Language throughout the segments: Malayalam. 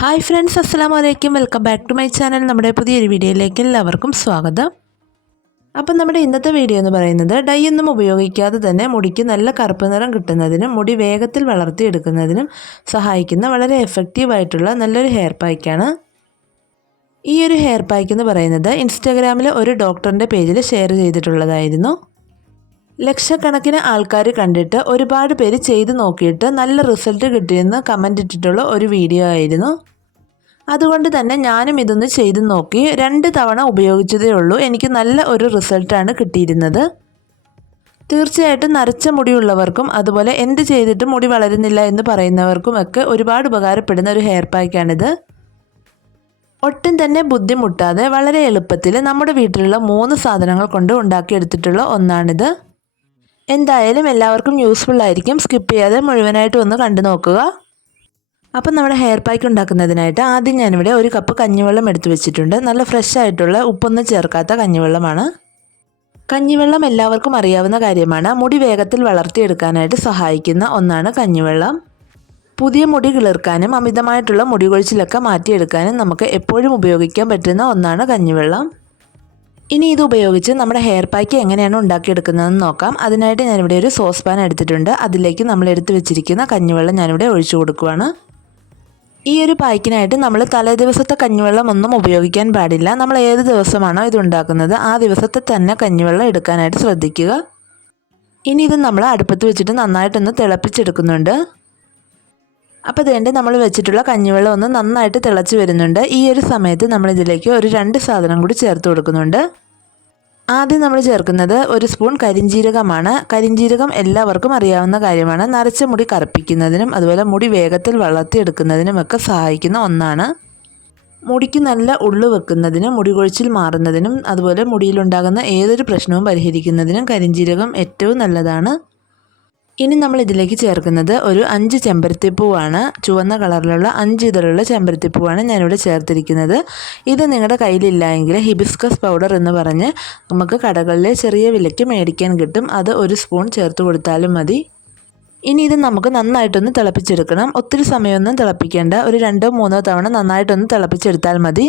ഹായ് ഫ്രണ്ട്സ് അസ്സാം വലൈക്കും welcome back to my channel. നമ്മുടെ പുതിയൊരു വീഡിയോയിലേക്ക് എല്ലാവർക്കും സ്വാഗതം. അപ്പം നമ്മുടെ ഇന്നത്തെ വീഡിയോ എന്ന് പറയുന്നത് ഡൈ ഒന്നും ഉപയോഗിക്കാതെ തന്നെ മുടിക്ക് നല്ല കറുപ്പ് നിറം കിട്ടുന്നതിനും മുടി വേഗത്തിൽ വളർത്തിയെടുക്കുന്നതിനും സഹായിക്കുന്ന വളരെ എഫക്റ്റീവായിട്ടുള്ള നല്ലൊരു ഹെയർ പായ്ക്കാണ് ഈ ഒരു ഹെയർ പായ്ക്ക് എന്ന് പറയുന്നത് ഇൻസ്റ്റാഗ്രാമിൽ ഒരു ഡോക്ടറിന്റെ പേജിൽ ഷെയർ ചെയ്തിട്ടുള്ളതായിരുന്നു. ലക്ഷക്കണക്കിന് ആൾക്കാർ കണ്ടിട്ട് ഒരുപാട് പേര് ചെയ്ത് നോക്കിയിട്ട് നല്ല റിസൾട്ട് കിട്ടിയെന്ന് കമന്റ് ഇട്ടിട്ടുള്ള ഒരു വീഡിയോ ആയിരുന്നു. അതുകൊണ്ട് തന്നെ ഞാനും ഇതൊന്ന് ചെയ്ത് നോക്കി രണ്ട് തവണ ഉപയോഗിച്ചതേ ഉള്ളൂ. എനിക്ക് നല്ല ഒരു റിസൾട്ടാണ് കിട്ടിയിരുന്നത്. തീർച്ചയായിട്ടും നരച്ച മുടിയുള്ളവർക്കും അതുപോലെ എന്ത് ചെയ്തിട്ടും മുടി വളരുന്നില്ല എന്ന് പറയുന്നവർക്കും ഒക്കെ ഒരുപാട് ഉപകാരപ്പെടുന്ന ഒരു ഹെയർ പാക്കാണിത് ഒട്ടും തന്നെ ബുദ്ധിമുട്ടാതെ വളരെ എളുപ്പത്തിൽ നമ്മുടെ വീട്ടിലുള്ള മൂന്ന് സാധനങ്ങൾ കൊണ്ട് ഉണ്ടാക്കിയെടുത്തിട്ടുള്ള ഒന്നാണിത്. എന്തായാലും എല്ലാവർക്കും യൂസ്ഫുൾ ആയിരിക്കും. സ്കിപ്പ് ചെയ്യാതെ മുഴുവനായിട്ട് ഒന്ന് കണ്ടു നോക്കുക. അപ്പം നമ്മുടെ ഹെയർ പാക്ക് ഉണ്ടാക്കുന്നതിനായിട്ട് ആദ്യം ഞാനിവിടെ ഒരു കപ്പ് കഞ്ഞിവെള്ളം എടുത്തു വെച്ചിട്ടുണ്ട്. നല്ല ഫ്രഷ് ആയിട്ടുള്ള ഉപ്പൊന്നും ചേർക്കാത്ത കഞ്ഞിവെള്ളമാണ്. കഞ്ഞിവെള്ളം എല്ലാവർക്കും അറിയാവുന്ന കാര്യമാണ്. മുടി വേഗത്തിൽ വളർത്തിയെടുക്കാനായിട്ട് സഹായിക്കുന്ന ഒന്നാണ് കഞ്ഞിവെള്ളം. പുതിയ മുടി കിളിർക്കാനും അമിതമായിട്ടുള്ള മുടി കൊഴിച്ചിലൊക്കെ മാറ്റിയെടുക്കാനും നമുക്ക് എപ്പോഴും ഉപയോഗിക്കാൻ പറ്റുന്ന ഒന്നാണ് കഞ്ഞിവെള്ളം. ഇനി ഇത് ഉപയോഗിച്ച് നമ്മുടെ ഹെയർ പാക്ക് എങ്ങനെയാണ് ഉണ്ടാക്കിയെടുക്കുന്നതെന്ന് നോക്കാം. അതിനായിട്ട് ഞാനിവിടെ ഒരു സോസ് പാൻ എടുത്തിട്ടുണ്ട്. അതിലേക്ക് നമ്മൾ എടുത്തു വെച്ചിരിക്കുന്ന കഞ്ഞിവെള്ളം ഞാനിവിടെ ഒഴിച്ചു കൊടുക്കുവാണ്. ഈ ഒരു പായ്ക്കിനായിട്ട് നമ്മൾ തലേ ദിവസത്തെ കഞ്ഞിവെള്ളം ഒന്നും ഉപയോഗിക്കാൻ പാടില്ല. നമ്മൾ ഏത് ദിവസമാണോ ഇത് ഉണ്ടാക്കുന്നത് ആ ദിവസത്തെ തന്നെ കഞ്ഞിവെള്ളം എടുക്കാനായിട്ട് ശ്രദ്ധിക്കുക. ഇനി ഇത് നമ്മൾ അടുപ്പത്ത് വെച്ചിട്ട് നന്നായിട്ടൊന്ന് തിളപ്പിച്ചെടുക്കുന്നുണ്ട്. അപ്പോൾ ഇതേണ്ട നമ്മൾ വെച്ചിട്ടുള്ള കഞ്ഞിവെള്ളം ഒന്ന് നന്നായിട്ട് തിളച്ച് വരുന്നുണ്ട്. ഈ ഒരു സമയത്ത് നമ്മൾ ഇതിലേക്ക് ഒരു രണ്ട് സാധനം കൂടി ചേർത്ത് കൊടുക്കുന്നുണ്ട്. ആദ്യം നമ്മൾ ചേർക്കുന്നത് ഒരു സ്പൂൺ കരിഞ്ജീരകമാണ് കരിഞ്ജീരകം എല്ലാവർക്കും അറിയാവുന്ന കാര്യമാണ്. നരച്ച മുടി കറുപ്പിക്കുന്നതിനും അതുപോലെ മുടി വേഗത്തിൽ വളർത്തിയെടുക്കുന്നതിനും ഒക്കെ സഹായിക്കുന്ന ഒന്നാണ്. മുടിക്ക് നല്ല ഉള്ളു വെക്കുന്നതിനും മുടി കൊഴിച്ചിൽ മാറുന്നതിനും അതുപോലെ മുടിയിലുണ്ടാകുന്ന ഏതൊരു പ്രശ്നവും പരിഹരിക്കുന്നതിനും കരിഞ്ജീരകം ഏറ്റവും നല്ലതാണ്. ഇനി നമ്മൾ ഇതിലേക്ക് ചേർക്കുന്നത് ഒരു അഞ്ച് ചെമ്പരത്തിപ്പൂവാണ് ചുവന്ന കളറിലുള്ള അഞ്ച് ഇതളുള്ള ചെമ്പരത്തിപ്പൂവാണ് ഞാനിവിടെ ചേർത്തിരിക്കുന്നത്. ഇത് നിങ്ങളുടെ കയ്യിലില്ല എങ്കിൽ ഹിബിസ്കസ് പൗഡർ എന്ന് പറഞ്ഞ് നമുക്ക് കടകളിലെ ചെറിയ വിലയ്ക്ക് മേടിക്കാൻ കിട്ടും. അത് ഒരു സ്പൂൺ ചേർത്ത് കൊടുത്താലും മതി. ഇനി ഇത് നമുക്ക് നന്നായിട്ടൊന്ന് തിളപ്പിച്ചെടുക്കണം. ഒത്തിരി സമയമൊന്നും തിളപ്പിക്കേണ്ട. ഒരു രണ്ടോ മൂന്നോ തവണ നന്നായിട്ടൊന്ന് തിളപ്പിച്ചെടുത്താൽ മതി.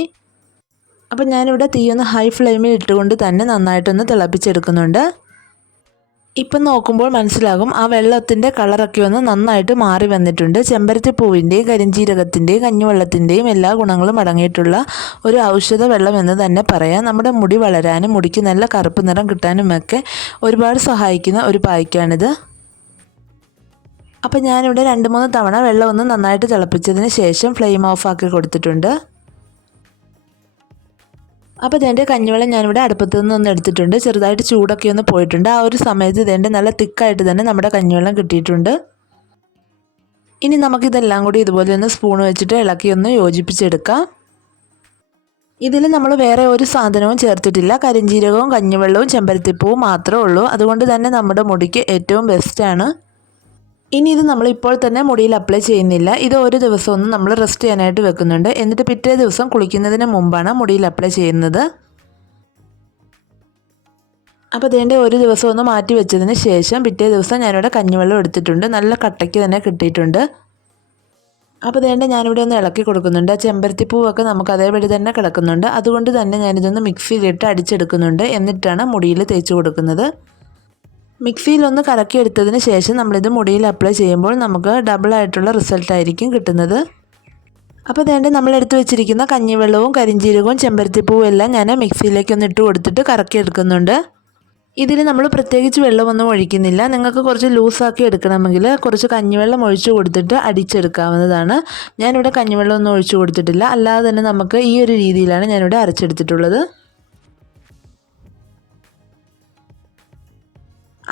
അപ്പം ഞാനിവിടെ തീയൊന്ന് ഹൈ ഫ്ലെയിമിൽ ഇട്ടുകൊണ്ട് തന്നെ നന്നായിട്ടൊന്ന് തിളപ്പിച്ചെടുക്കുന്നുണ്ട്. ഇപ്പം നോക്കുമ്പോൾ മനസ്സിലാകും ആ വെള്ളത്തിന്റെ കളറൊക്കെ ഒന്ന് നന്നായിട്ട് മാറി വന്നിട്ടുണ്ട്. ചെമ്പരത്തി പൂവിന്റെയും കരിഞ്ചീരകത്തിന്റെയും കഞ്ഞിവെള്ളത്തിന്റെയും എല്ലാ ഗുണങ്ങളും അടങ്ങിയിട്ടുള്ള ഒരു ഔഷധ വെള്ളം എന്ന് തന്നെ പറയാം. നമ്മുടെ മുടി വളരാനും മുടിക്ക് നല്ല കറുപ്പ് നിറം കിട്ടാനുമൊക്കെ ഒരുപാട് സഹായിക്കുന്ന ഒരു പായ്ക്കാണിത്. അപ്പം ഞാനിവിടെ രണ്ട് മൂന്ന് തവണ വെള്ളം ഒന്ന് നന്നായിട്ട് തിളപ്പിച്ചതിന് ശേഷം ഫ്ലെയിം ഓഫ് ആക്കി കൊടുത്തിട്ടുണ്ട്. അപ്പോൾ ഇതിന്റെ കഞ്ഞിവെള്ളം ഞാനിവിടെ അടുപ്പത്ത് നിന്ന് ഒന്ന് എടുത്തിട്ടുണ്ട്. ചെറുതായിട്ട് ചൂടൊക്കെ ഒന്ന് പോയിട്ടുണ്ട്. ആ ഒരു സമയത്ത് ഇതിന്റെ നല്ല തിക്കായിട്ട് തന്നെ നമ്മുടെ കഞ്ഞിവെള്ളം കിട്ടിയിട്ടുണ്ട്. ഇനി നമുക്കിതെല്ലാം കൂടി ഇതുപോലെ ഒന്ന് സ്പൂൺ വെച്ചിട്ട് ഇളക്കി ഒന്ന് യോജിപ്പിച്ചെടുക്കാം. ഇതിൽ നമ്മൾ വേറെ ഒരു സാധനവും ചേർത്തിട്ടില്ല. കരിഞ്ജീരകവും കഞ്ഞിവെള്ളവും ചെമ്പരത്തിപ്പൂവും മാത്രമേ ഉള്ളൂ. അതുകൊണ്ട് തന്നെ നമ്മുടെ മുടിക്ക് ഏറ്റവും ബെസ്റ്റാണ് ഇനി ഇത് നമ്മൾ ഇപ്പോൾ തന്നെ മുടിയിൽ അപ്ലൈ ചെയ്യുന്നില്ല. ഇത് ഒരു ദിവസം ഒന്ന് നമ്മൾ റെസ്റ്റ് ചെയ്യാനായിട്ട് വെക്കുന്നുണ്ട്. എന്നിട്ട് പിറ്റേ ദിവസം കുളിക്കുന്നതിന് മുമ്പാണ് മുടിയിൽ അപ്ലൈ ചെയ്യുന്നത്. അപ്പോൾ അതേണ്ട ഒരു ദിവസം ഒന്ന് മാറ്റി വെച്ചതിന് ശേഷം പിറ്റേ ദിവസം ഞാനിവിടെ കഞ്ഞിവെള്ളം എടുത്തിട്ടുണ്ട്. നല്ല കട്ടയ്ക്ക് തന്നെ കിട്ടിയിട്ടുണ്ട്. അപ്പോൾ അതേണ്ട ഞാനിവിടെ ഒന്ന് ഇളക്കി കൊടുക്കുന്നുണ്ട്. ആ ചെമ്പരത്തിപ്പൂവൊക്കെ നമുക്ക് അതേപടി തന്നെ കിടക്കുന്നുണ്ട്. അതുകൊണ്ട് തന്നെ ഞാനിതൊന്ന് മിക്സിയിലിട്ട് അടിച്ചെടുക്കുന്നുണ്ട്. എന്നിട്ടാണ് മുടിയിൽ തേച്ച് കൊടുക്കുന്നത്. മിക്സിയിൽ ഒന്ന് കറക്കിയെടുത്തതിന് ശേഷം നമ്മളിത് മുടിയിൽ അപ്ലൈ ചെയ്യുമ്പോൾ നമുക്ക് ഡബിൾ ആയിട്ടുള്ള റിസൾട്ട് ആയിരിക്കും കിട്ടുന്നത്. അപ്പോൾ വേണ്ട നമ്മൾ എടുത്തു വെച്ചിരിക്കുന്ന കഞ്ഞിവെള്ളവും കരിഞ്ചീരകവും ചെമ്പരത്തിപ്പൂവും എല്ലാം ഞാൻ മിക്സിയിലേക്ക് ഒന്ന് ഇട്ട് കൊടുത്തിട്ട് കറക്കിയെടുക്കുന്നുണ്ട്. ഇതിൽ നമ്മൾ പ്രത്യേകിച്ച് വെള്ളമൊന്നും ഒഴിക്കുന്നില്ല. നിങ്ങൾക്ക് കുറച്ച് ലൂസാക്കി എടുക്കണമെങ്കിൽ കുറച്ച് കഞ്ഞിവെള്ളം ഒഴിച്ചു കൊടുത്തിട്ട് അടിച്ചെടുക്കാവുന്നതാണ്. ഞാനിവിടെ കഞ്ഞിവെള്ളം ഒന്നും ഒഴിച്ചു കൊടുത്തിട്ടില്ല. അല്ലാതെ തന്നെ നമുക്ക് ഈ ഒരു രീതിയിലാണ് ഞാനിവിടെ അരച്ചെടുത്തിട്ടുള്ളത്.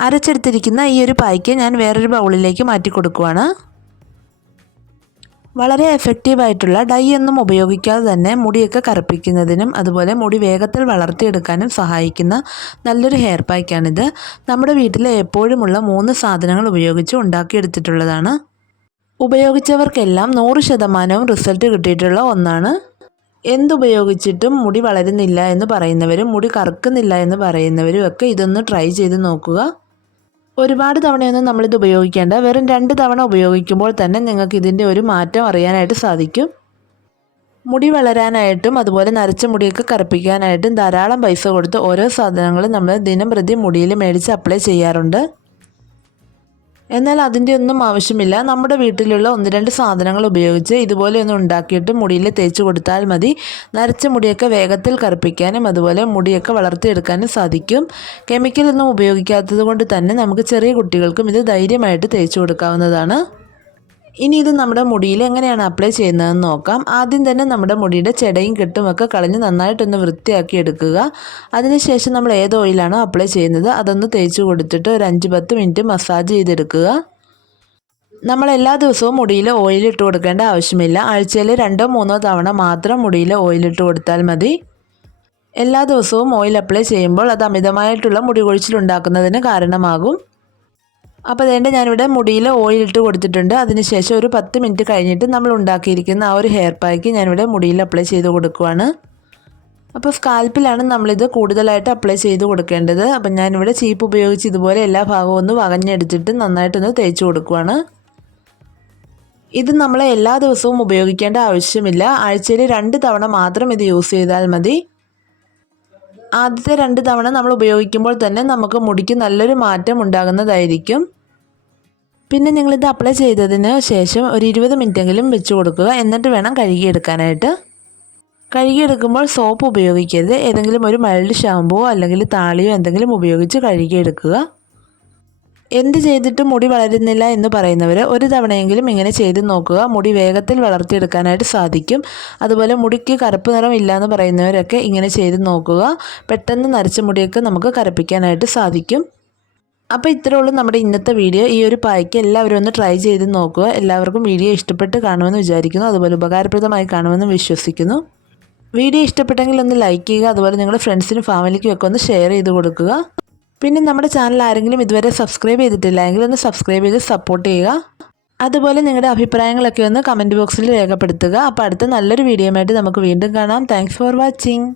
അരച്ചെടുത്തിരിക്കുന്ന ഈ ഒരു പായ്ക്ക് ഞാൻ വേറൊരു ബൗളിലേക്ക് മാറ്റി കൊടുക്കുവാണ്. വളരെ എഫക്റ്റീവായിട്ടുള്ള ഡൈ ഒന്നും ഉപയോഗിക്കാതെ തന്നെ മുടിയൊക്കെ കറുപ്പിക്കുന്നതിനും അതുപോലെ മുടി വേഗത്തിൽ വളർത്തിയെടുക്കാനും സഹായിക്കുന്ന നല്ലൊരു ഹെയർ പായ്ക്കാണിത് നമ്മുടെ വീട്ടിലെ എപ്പോഴുമുള്ള മൂന്ന് സാധനങ്ങൾ ഉപയോഗിച്ച് ഉണ്ടാക്കിയെടുത്തിട്ടുള്ളതാണ്. ഉപയോഗിച്ചവർക്കെല്ലാം നൂറ് ശതമാനവും റിസൾട്ട് കിട്ടിയിട്ടുള്ള ഒന്നാണ്. എന്തുപയോഗിച്ചിട്ടും മുടി വളരുന്നില്ല എന്ന് പറയുന്നവരും മുടി കറുക്കുന്നില്ല എന്ന് പറയുന്നവരും ഒക്കെ ഇതൊന്ന് ട്രൈ ചെയ്ത് നോക്കുക. ഒരുപാട് തവണയൊന്നും നമ്മളിത് ഉപയോഗിക്കേണ്ട. വെറും രണ്ട് തവണ ഉപയോഗിക്കുമ്പോൾ തന്നെ നിങ്ങൾക്ക് ഇതിന്റെ ഒരു മാറ്റം അറിയാനായിട്ട് സാധിക്കും. മുടി വളരാനായിട്ടും അതുപോലെ നരച്ച മുടിയൊക്കെ കറുപ്പിക്കാനായിട്ടും ധാരാളം പൈസ കൊടുത്ത് ഓരോ സാധനങ്ങളും നമ്മൾ ദിനം പ്രതി മുടിയിൽ മേടിച്ച് അപ്ലൈ ചെയ്യാറുണ്ട്. എന്നാൽ അതിന്റെ ഒന്നും ആവശ്യമില്ല. നമ്മുടെ വീട്ടിലുള്ള ഒന്ന് രണ്ട് സാധനങ്ങൾ ഉപയോഗിച്ച് ഇതുപോലെ ഒന്ന് ഉണ്ടാക്കിയിട്ട് മുടിയിൽ തേച്ച് കൊടുത്താൽ മതി. നരച്ച മുടിയൊക്കെ വേഗത്തിൽ കറുപ്പിക്കാനും അതുപോലെ മുടിയൊക്കെ വളർത്തിയെടുക്കാനും സാധിക്കും. കെമിക്കലൊന്നും ഉപയോഗിക്കാത്തത് കൊണ്ട് തന്നെ നമുക്ക് ചെറിയ കുട്ടികൾക്കും ഇത് ധൈര്യമായിട്ട് തേച്ച് കൊടുക്കാവുന്നതാണ്. ഇനി ഇത് നമ്മുടെ മുടിയിൽ എങ്ങനെയാണ് അപ്ലൈ ചെയ്യുന്നതെന്ന് നോക്കാം. ആദ്യം തന്നെ നമ്മുടെ മുടിയുടെ ചെടയും കെട്ടുമൊക്കെ കളഞ്ഞ് നന്നായിട്ടൊന്ന് വൃത്തിയാക്കി എടുക്കുക. അതിനുശേഷം നമ്മൾ ഏത് ഓയിലാണോ അപ്ലൈ ചെയ്യുന്നത് അതൊന്ന് തേച്ച് കൊടുത്തിട്ട് ഒരു അഞ്ച് പത്ത് മിനിറ്റ് മസാജ് ചെയ്തെടുക്കുക. നമ്മൾ എല്ലാ ദിവസവും മുടിയിൽ ഓയിൽ ഇട്ട് കൊടുക്കേണ്ട ആവശ്യമില്ല. ആഴ്ചയിൽ രണ്ടോ മൂന്നോ തവണ മാത്രം മുടിയിൽ ഓയിൽ ഇട്ട് കൊടുത്താൽ മതി. എല്ലാ ദിവസവും ഓയിൽ അപ്ലൈ ചെയ്യുമ്പോൾ അത് അമിതമായിട്ടുള്ള മുടി കൊഴിച്ചിലുണ്ടാക്കുന്നതിന് കാരണമാകും. അപ്പോൾ അതുകൊണ്ട് ഞാനിവിടെ മുടിയിൽ ഓയിൽ ഇട്ട് കൊടുത്തിട്ടുണ്ട്. അതിനുശേഷം ഒരു പത്ത് മിനിറ്റ് കഴിഞ്ഞിട്ട് നമ്മൾ ഉണ്ടാക്കിയിരിക്കുന്ന ആ ഒരു ഹെയർ പാക്ക് ഞാനിവിടെ മുടിയിൽ അപ്ലൈ ചെയ്ത് കൊടുക്കുവാണ്. അപ്പോൾ സ്കാൽപ്പിലാണ് നമ്മളിത് കൂടുതലായിട്ട് അപ്ലൈ ചെയ്ത് കൊടുക്കേണ്ടത്. അപ്പം ഞാനിവിടെ ചീപ്പ് ഉപയോഗിച്ച് ഇതുപോലെ എല്ലാ ഭാഗവും ഒന്ന് വകഞ്ഞെടുത്തിട്ട് നന്നായിട്ടൊന്ന് തേച്ച് കൊടുക്കുവാണ്. ഇത് നമ്മൾ എല്ലാ ദിവസവും ഉപയോഗിക്കേണ്ട ആവശ്യമില്ല. ആഴ്ചയിൽ രണ്ട് തവണ മാത്രം ഇത് യൂസ് ചെയ്താൽ മതി. ആദ്യത്തെ രണ്ട് തവണ നമ്മൾ ഉപയോഗിക്കുമ്പോൾ തന്നെ നമുക്ക് മുടിക്ക് നല്ലൊരു മാറ്റം ഉണ്ടാകുന്നതായിരിക്കും. പിന്നെ നിങ്ങളിത് അപ്ലൈ ചെയ്തതിന് ശേഷം ഒരു ഇരുപത് മിനിറ്റെങ്കിലും വെച്ച് കൊടുക്കുക. എന്നിട്ട് വേണം കഴുകിയെടുക്കാനായിട്ട്. കഴുകിയെടുക്കുമ്പോൾ സോപ്പ് ഉപയോഗിക്കരുത്. ഏതെങ്കിലും ഒരു മൈൽഡ് ഷാമ്പുവോ അല്ലെങ്കിൽ താളിയോ എന്തെങ്കിലും ഉപയോഗിച്ച് കഴുകിയെടുക്കുക. എന്ത് ചെയ്തിട്ടും മുടി വളരുന്നില്ല എന്ന് പറയുന്നവർ ഒരു തവണയെങ്കിലും ഇങ്ങനെ ചെയ്ത് നോക്കുക. മുടി വേഗത്തിൽ വളർത്തിയെടുക്കാനായിട്ട് സാധിക്കും. അതുപോലെ മുടിക്ക് കറുപ്പ് നിറം ഇല്ല എന്ന് പറയുന്നവരൊക്കെ ഇങ്ങനെ ചെയ്ത് നോക്കുക. പെട്ടെന്ന് നരച്ച മുടിയൊക്കെ നമുക്ക് കറുപ്പിക്കാനായിട്ട് സാധിക്കും. അപ്പോൾ ഇത്രേ ഉള്ളൂ നമ്മുടെ ഇന്നത്തെ വീഡിയോ. ഈ ഒരു പായ്ക്ക് എല്ലാവരും ഒന്ന് ട്രൈ ചെയ്ത് നോക്കുക. എല്ലാവർക്കും വീഡിയോ ഇഷ്ടപ്പെട്ട് കാണുമെന്ന് വിചാരിക്കുന്നു. അതുപോലെ ഉപകാരപ്രദമായി കാണുമെന്ന് വിശ്വസിക്കുന്നു. വീഡിയോ ഇഷ്ടപ്പെട്ടെങ്കിൽ ഒന്ന് ലൈക്ക് ചെയ്യുക. അതുപോലെ നിങ്ങളുടെ ഫ്രണ്ട്സിനും ഫാമിലിക്കും ഒക്കെ ഒന്ന് ഷെയർ ചെയ്ത് കൊടുക്കുക. പിന്നെ നമ്മുടെ ചാനൽ ആരെങ്കിലും ഇതുവരെ സബ്സ്ക്രൈബ് ചെയ്തിട്ടില്ല എങ്കിൽ ഒന്ന് സബ്സ്ക്രൈബ് ചെയ്ത് സപ്പോർട്ട് ചെയ്യുക. അതുപോലെ നിങ്ങളുടെ അഭിപ്രായങ്ങളൊക്കെ ഒന്ന് കമന്റ് ബോക്സിൽ രേഖപ്പെടുത്തുക. അപ്പോൾ അടുത്ത നല്ലൊരു വീഡിയോ ആയിട്ട് നമുക്ക് വീണ്ടും കാണാം. Thanks for watching